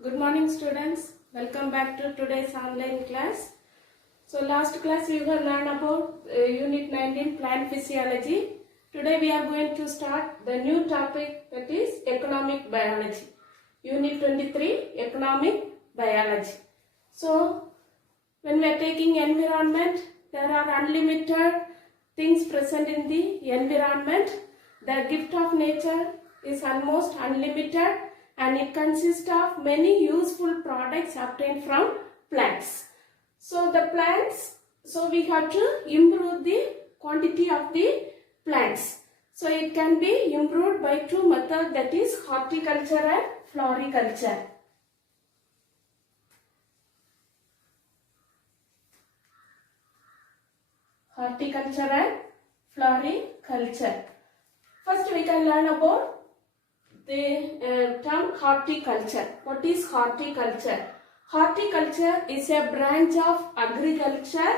Good morning students. Welcome back to today's online class. So last class you have learned about Unit 19 Plant Physiology. Today we are going to start the new topic, that is Economic Biology. Unit 23 Economic Biology. So when we are taking environment, there are unlimited things present in the environment. The gift of nature is almost unlimited and it consists of many useful products obtained from plants. So the plants, so we have to improve the quantity of the plants. So it can be improved by two methods, that is horticulture and floriculture. Horticulture and floriculture. First we can learn about the term horticulture. What is horticulture? Horticulture is a branch of agriculture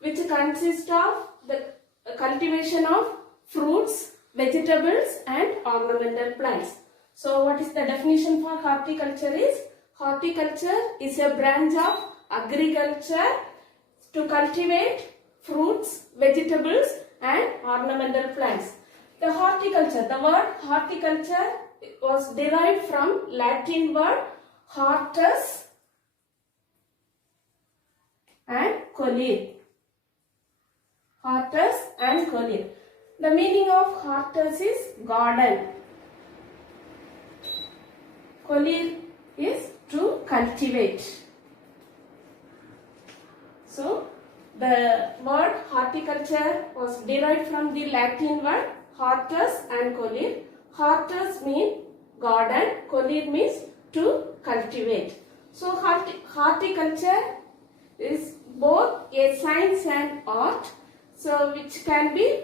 which consists of the cultivation of fruits, vegetables and ornamental plants. So what is the definition for horticulture is? Horticulture is a branch of agriculture to cultivate fruits, vegetables and ornamental plants. The horticulture, the word horticulture was derived from Latin word hortus and colere. Hortus and colere. The meaning of hortus is garden. Colere is to cultivate. So the word horticulture was derived from the Latin word hortus and colere. Hortus means garden, colere means to cultivate. So horticulture is both a science and art, so which can be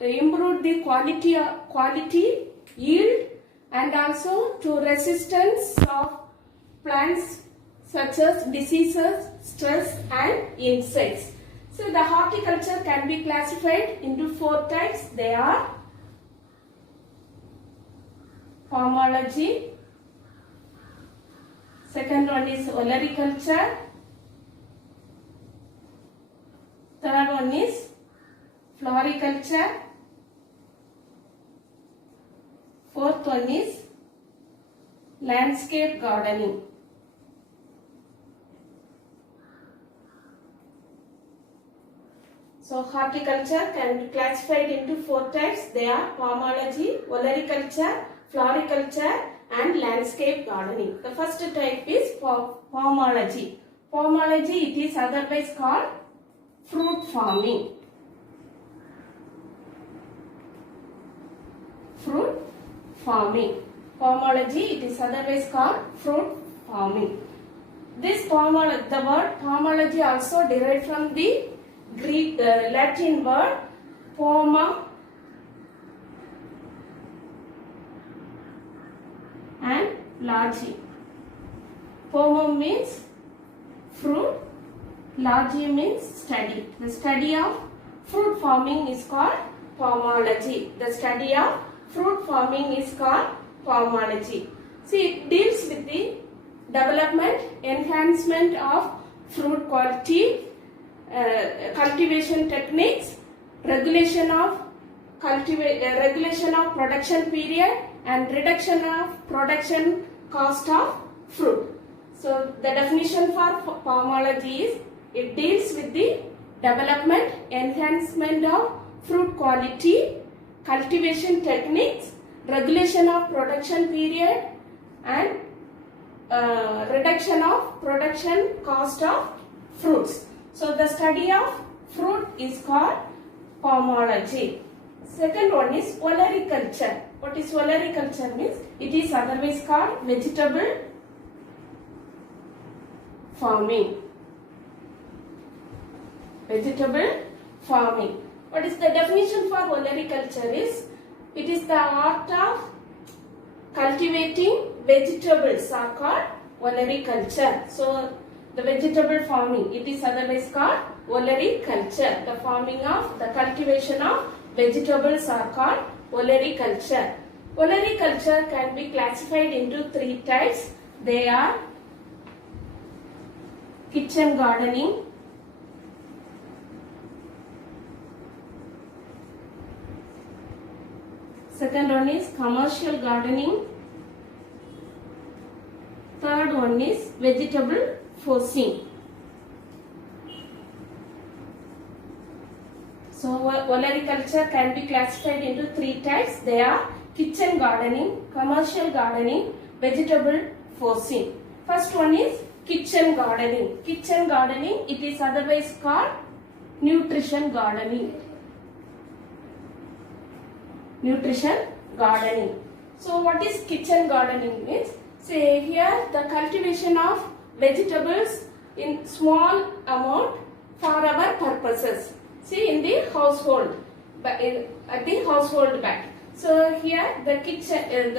improved the quality, yield and also to resistance of plants such as diseases, stress and insects. So the horticulture can be classified into four types. They are pomology, second one is olericulture, third one is floriculture, fourth one is landscape gardening. So horticulture can be classified into four types. They are pomology, olericulture, floriculture and landscape gardening. The first type is pomology. Pomology, it is otherwise called fruit farming. Fruit farming. Pomology, it is otherwise called fruit farming. This the word pomology also derived from the Greek Latin word poma and logi. Pomum means fruit, logi means study. The study of fruit farming is called pomology. The study of fruit farming is called pomology. See, it deals with the development, enhancement of fruit quality, cultivation techniques, regulation of production period and reduction of production cost of fruit. So the definition for pomology is it deals with the development, enhancement of fruit quality, cultivation techniques, regulation of production period and reduction of production cost of fruits. So the study of fruit is called pomology. Second one is olericulture. What is olericulture means? It is otherwise called vegetable farming. Vegetable farming. What is the definition for olericulture is? It is the art of cultivating vegetables are called olericulture. So the vegetable farming, it is otherwise called olericulture. The farming of, the cultivation of vegetables are called olericulture. Olericulture can be classified into three types. they are kitchen gardening. Second one is commercial gardening. Third one is vegetable forcing. So olericulture can be classified into three types. They are kitchen gardening, commercial gardening, vegetable forcing. First one is kitchen gardening. Kitchen gardening, it is otherwise called nutrition gardening. Nutrition gardening. So what is kitchen gardening means? Say here the cultivation of vegetables in small amount for our purposes. See in the household, at the household back. So here the kitchen,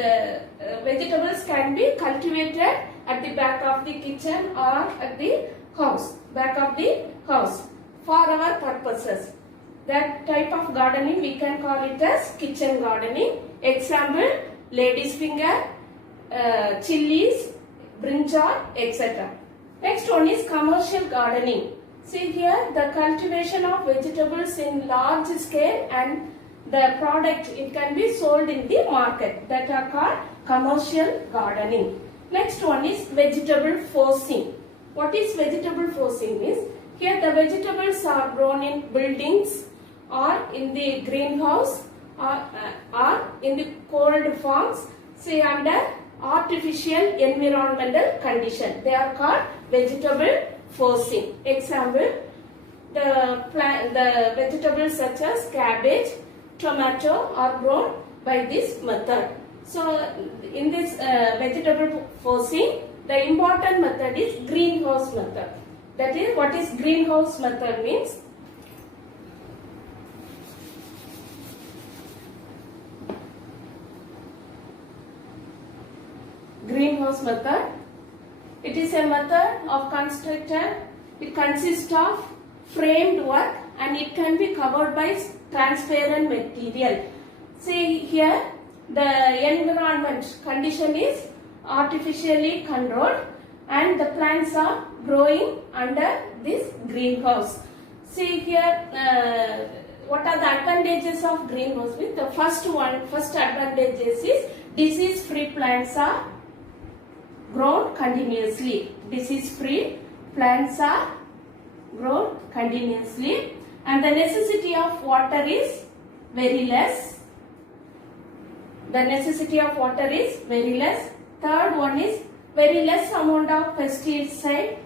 vegetables can be cultivated at the back of the kitchen or at the house, back of the house for our purposes. That type of gardening we can call it as kitchen gardening. Example, lady's finger, chilies, brinjal, etc. Next one is commercial gardening. See here the cultivation of vegetables in large scale and the product, it can be sold in the market, that are called commercial gardening. Next one is vegetable forcing. What is vegetable forcing is, here the vegetables are grown in buildings or in the greenhouse or in the cold farms, say under artificial environmental condition. They are called vegetable forcing. Example, the vegetables such as cabbage, tomato are grown by this method. So in this vegetable forcing, the important method is greenhouse method. That is, what is greenhouse method means? Greenhouse method, it is a method of constructed, it consists of framed work and it can be covered by transparent material. See here the environment condition is artificially controlled and the plants are growing under this greenhouse. See here what are the advantages of greenhouse? With the first advantages is disease free plants are grown continuously. Disease free plants are grown continuously and the necessity of water is very less. The necessity of water is very less. Third one is very less amount of pesticide.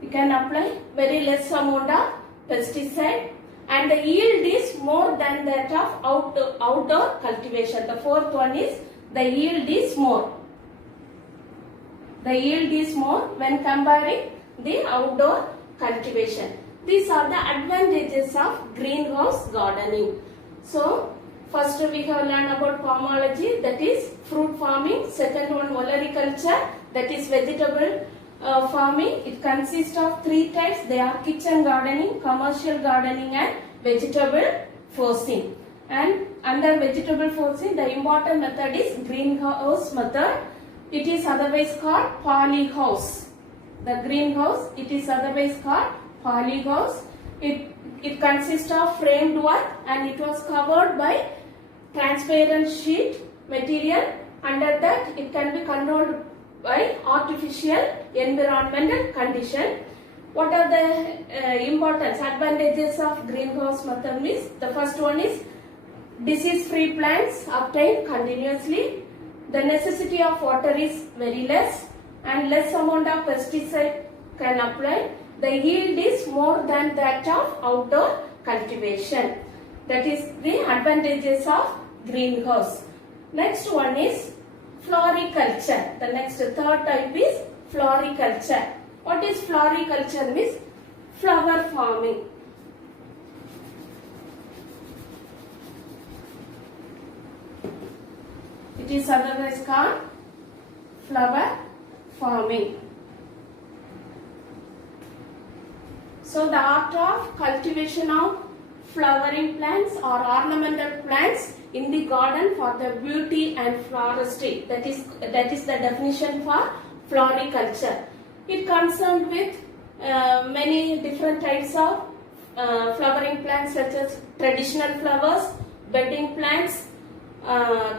You can apply very less amount of pesticide and the yield is more than that of outdoor cultivation. The fourth one is the yield is more. The yield is more when comparing the outdoor cultivation. These are the advantages of greenhouse gardening. So first we have learned about pomology, that is fruit farming. Second one olericulture, that is vegetable farming. It consists of three types. They are kitchen gardening, commercial gardening and vegetable forcing. And under vegetable forcing, the important method is greenhouse method. It is otherwise called polyhouse. The greenhouse, it is otherwise called polyhouse. It consists of framed work and it was covered by transparent sheet material. Under that, it can be controlled by artificial environmental condition. What are the importance, advantages of greenhouse method means? The first one is disease free plants obtained continuously. The necessity of water is very less and less amount of pesticide can apply. The yield is more than that of outdoor cultivation. That is the advantages of greenhouse. Next one is floriculture. The next third type is floriculture. What is floriculture means? Flower farming. It is otherwise called flower farming. So the art of cultivation of flowering plants or ornamental plants in the garden for the beauty and floristry. That is the definition for floriculture. It concerned with many different types of flowering plants such as traditional flowers, bedding plants,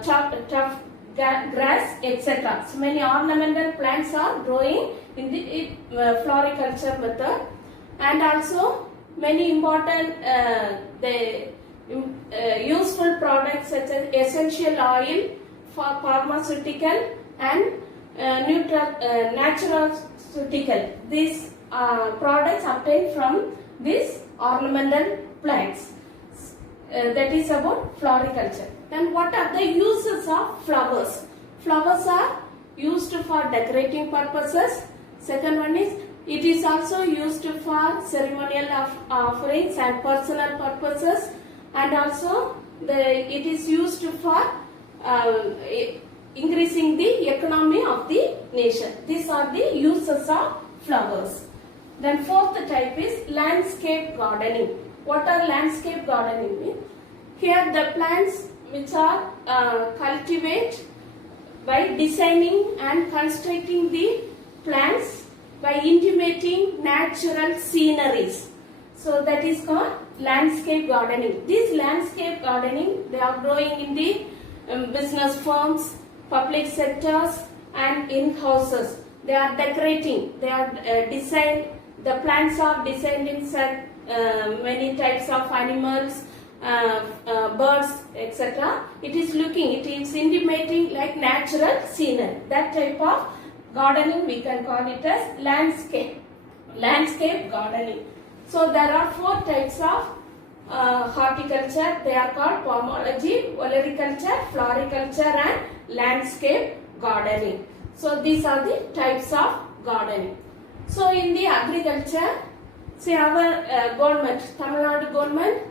tough grass, etc. So many ornamental plants are growing in the floriculture method, and also many important useful products such as essential oil for pharmaceutical and natural. These products obtained from these ornamental plants. That is about floriculture. Then what are the uses of flowers? Flowers are used for decorating purposes. Second one is it is also used for ceremonial offerings and personal purposes, and also it is used for increasing the economy of the nation. These are the uses of flowers. Then fourth type is landscape gardening. What are landscape gardening mean? Here the plants which are cultivated by designing and constructing the plants by intimating natural sceneries. So that is called landscape gardening. This landscape gardening, they are growing in the business firms, public sectors and in houses. They are decorating, they are designed, the plants are designed in many types of animals, birds, etc. It is intimating like natural scenery. That type of gardening we can call it as landscape gardening. So there are four types of horticulture. They are called pomology, olericulture, floriculture and landscape gardening. So these are the types of gardening. So in the agriculture, say our government, Tamil Nadu government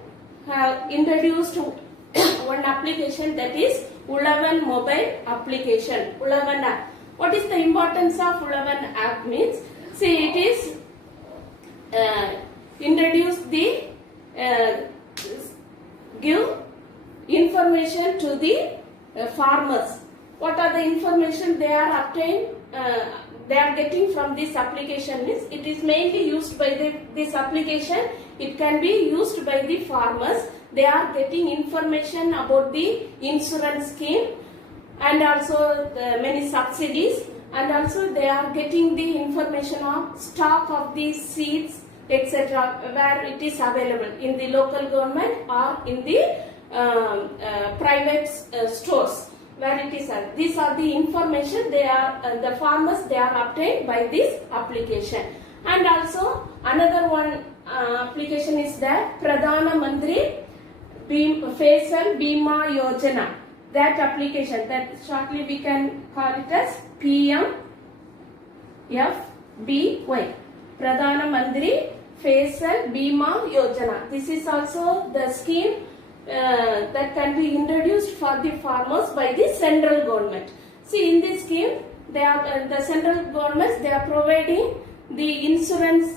have introduced one application, that is Ulavan mobile application, Ulavan app. What is the importance of Ulavan app means? See, it is introduced the give information to the farmers. What are the information they are obtained? They are getting from this application means it is mainly used by this application. It can be used by the farmers. They are getting information about the insurance scheme and also many subsidies, and also they are getting the information of stock of these seeds, etc., where it is available in the local government or in the private stores where it is. These are the information they are the farmers they are obtained by this application. And also another one application is that Pradhana Mantri Fasal Bima Yojana. That application, that shortly we can call it as PMFBY, Pradhana Mantri Fasal Bima Yojana. This is also the scheme that can be introduced for the farmers by the central government. See, in this scheme, they are the central governments, they are providing the insurance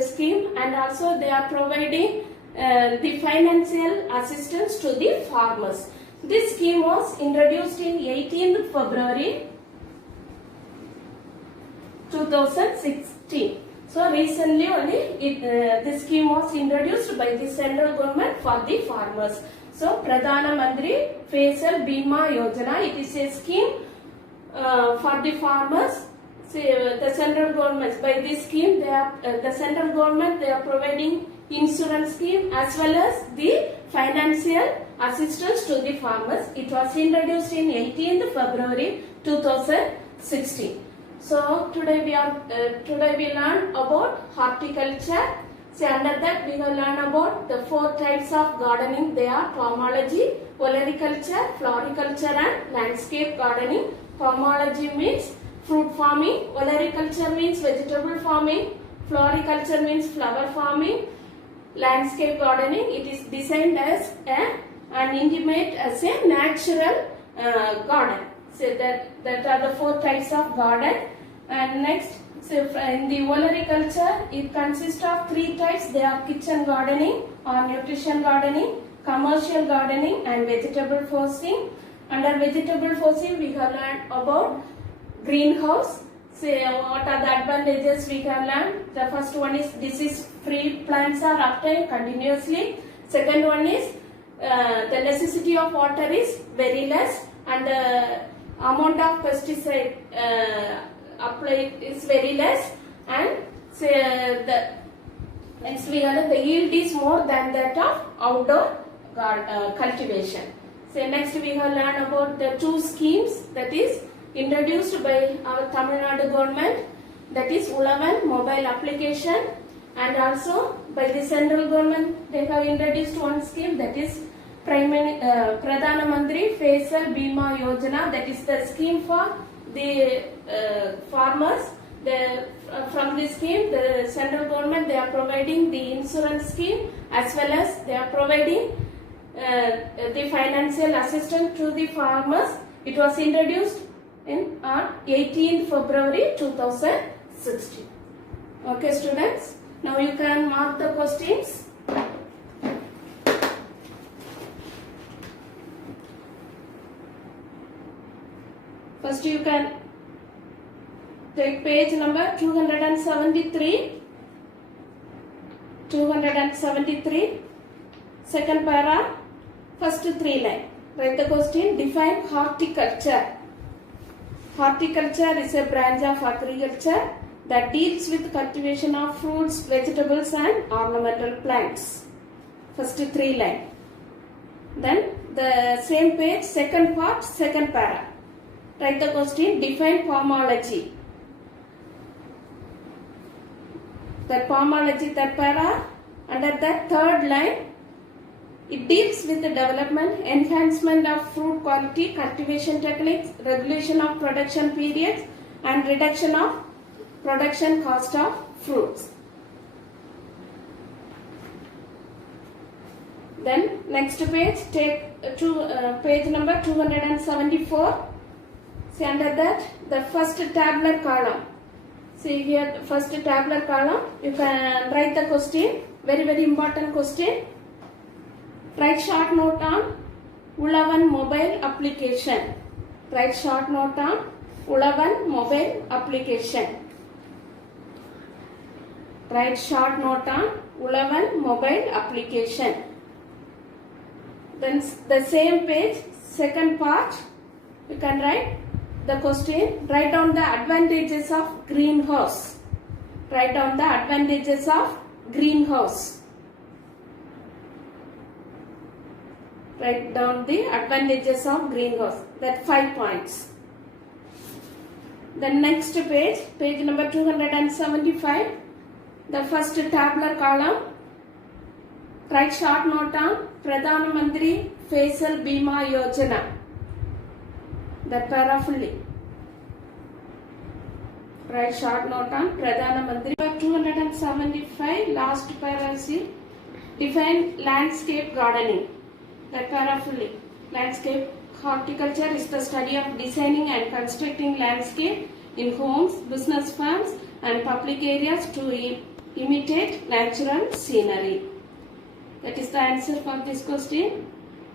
scheme, and also they are providing the financial assistance to the farmers. This scheme was introduced in 18th February 2016. So recently only this scheme was introduced by the central government for the farmers. So Pradhana Mantri Fasal Bima Yojana, it is a scheme for the farmers. Say, the central government, by this scheme they are the central government they are providing insurance scheme as well as the financial assistance to the farmers. It was introduced in 18th February 2016. So today we learn about horticulture. So under that we will learn about the four types of gardening. They are pomology, olericulture, floriculture and landscape gardening. Pomology means fruit farming, olericulture means vegetable farming, floriculture means flower farming, landscape gardening, it is designed as and intimate as a natural garden. So that are the four types of garden. And next, So in the olericulture, it consists of three types. They are kitchen gardening or nutrition gardening, commercial gardening and vegetable forcing. Under vegetable forcing, we have learned about greenhouse. Say what are the advantages we have learned. The first one is disease-free plants are obtained continuously. Second one is the necessity of water is very less and the amount of pesticide applied is very less, and next we have the yield is more than that of outdoor cultivation. So next we have learned about the two schemes that is introduced by our Tamil Nadu government, that is Ulavan mobile application, and also by the central government they have introduced one scheme, that is Pradhana Mantri Fasal Bima Yojana, that is the scheme for the farmers. From this scheme, the central government they are providing the insurance scheme as well as they are providing the financial assistance to the farmers. It was introduced on 18th February 2016. Okay students, now you can mark the questions. First you can take page number 273, second para, first three line. Write the question, define horticulture. Horticulture is a branch of agriculture that deals with cultivation of fruits, vegetables and ornamental plants. First three line. Then the same page, second part, second para. Write the question, define pomology. That pomology, that para, under that third line, it deals with the development, enhancement of fruit quality, cultivation techniques, regulation of production periods and reduction of production cost of fruits. Then next page, take page number 274. See under that, the first tabular column. See here, first tabular column, you can write the question, very important question. Write short note on Ulavan mobile application. Write short note on Ulavan mobile application. Write short note on Ulavan mobile application. Then the same page, second part, you can write the question, write down the advantages of greenhouse. Write down the advantages of greenhouse. Write down the advantages of greenhouse. That 5 points. The next page, page number 275, the first tabular column. Write short note on Pradhana Mantri Fasal Bima Yojana. That para fully. Write short note on Pradhana Mantri. 275, last para see, define landscape gardening. That para fully. Landscape horticulture is the study of designing and constructing landscape in homes, business farms and public areas to imitate natural scenery. That is the answer for this question.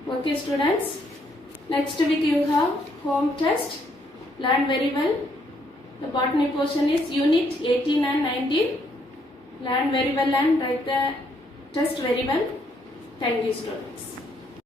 Okay students, next week you have home test. Learn very well. The botany portion is unit 18 and 19. Learn very well and write the test very well. Thank you students.